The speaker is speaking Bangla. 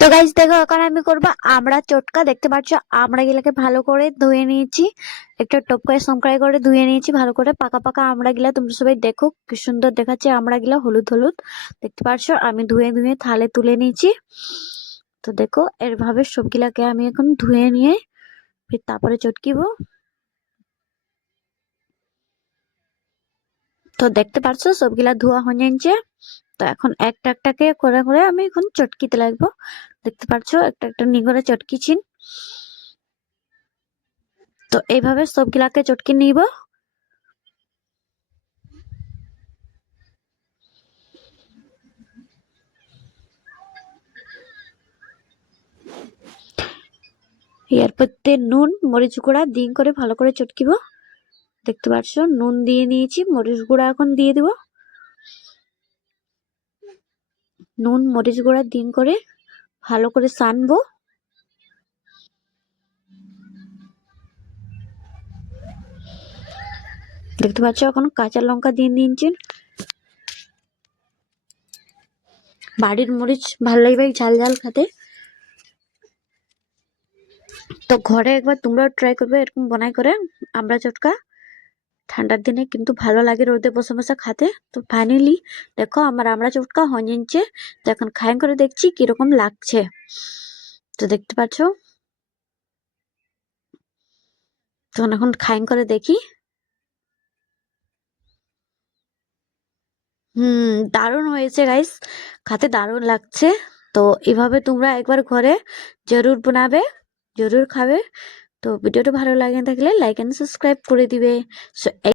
তো গাইস দেখো, এখন আমি করব আমড়া চটকা। দেখতে পাচ্ছ আমড়া গুলাকে ভালো করে ধুয়ে নিয়েছি, একটু টপ করে সমকাই করে ধুয়ে নিয়েছি ভালো করে। পাকা পাকা আমড়া গুলা তোমরা সবাই দেখো কি সুন্দর দেখাচ্ছে, আমড়া গুলা হলুদ হলুদ দেখতে পাচ্ছ। আমি ধুয়ে ধুয়ে থালে তুলে নিয়েছি। তো দেখো এরভাবে সবগুলাকে আমি এখন ধুয়ে নিয়ে ফির তারপরে চটকিব। তো দেখতে পাচ্ছ সবগুলা ধোয়া হয়ে যাচ্ছে। তো এখন একটা একটাকে করে করে আমি এখন চটকিতে লাগবো। দেখতে পাচ্ছ একটা একটা নি করে চটকিছি। তো এইভাবে সবগুলাকে চটকি নিব। এরপর নুন মরিচ গুঁড়া দিন করে ভালো করে চটকিব। দেখতে পাচ্ছ নুন দিয়ে নিয়েছি, মরিচ গুঁড়া এখন দিয়ে দিব। নুন মরিচ গুঁড়া দিন করে ভালো করে সানবো। দেখতে পাচ্ছ এখন কাঁচা লঙ্কা দিয়ে নিয়েছি। বাড়ির মরিচ ভালো লাগবে ঝাল ঝাল খেতে। তো ঘরে একবার তোমরাও ট্রাই করবে এরকম বানাই করে আমড়া চটকা। ঠান্ডার দিনে কিন্তু ভালো লাগে রোদে বসে বসে খেতে। তো ফাইনালি দেখো আমার আমড়া চটকা হয়ে যাচ্ছে। তো এখন খাই করে দেখছি কিরকম লাগছে। তো দেখতে পাচ্ছ, তখন এখন খাই করে দেখি। দারুণ হয়েছে গাইস, খেতে দারুণ লাগছে। তো এভাবে তোমরা একবার ঘরে জরুর বানাবে, জরুর খাবে। তো ভিডিওটা ভালো লাগে থাকলে লাইক এন্ড সাবস্ক্রাইব করে দিবে। সো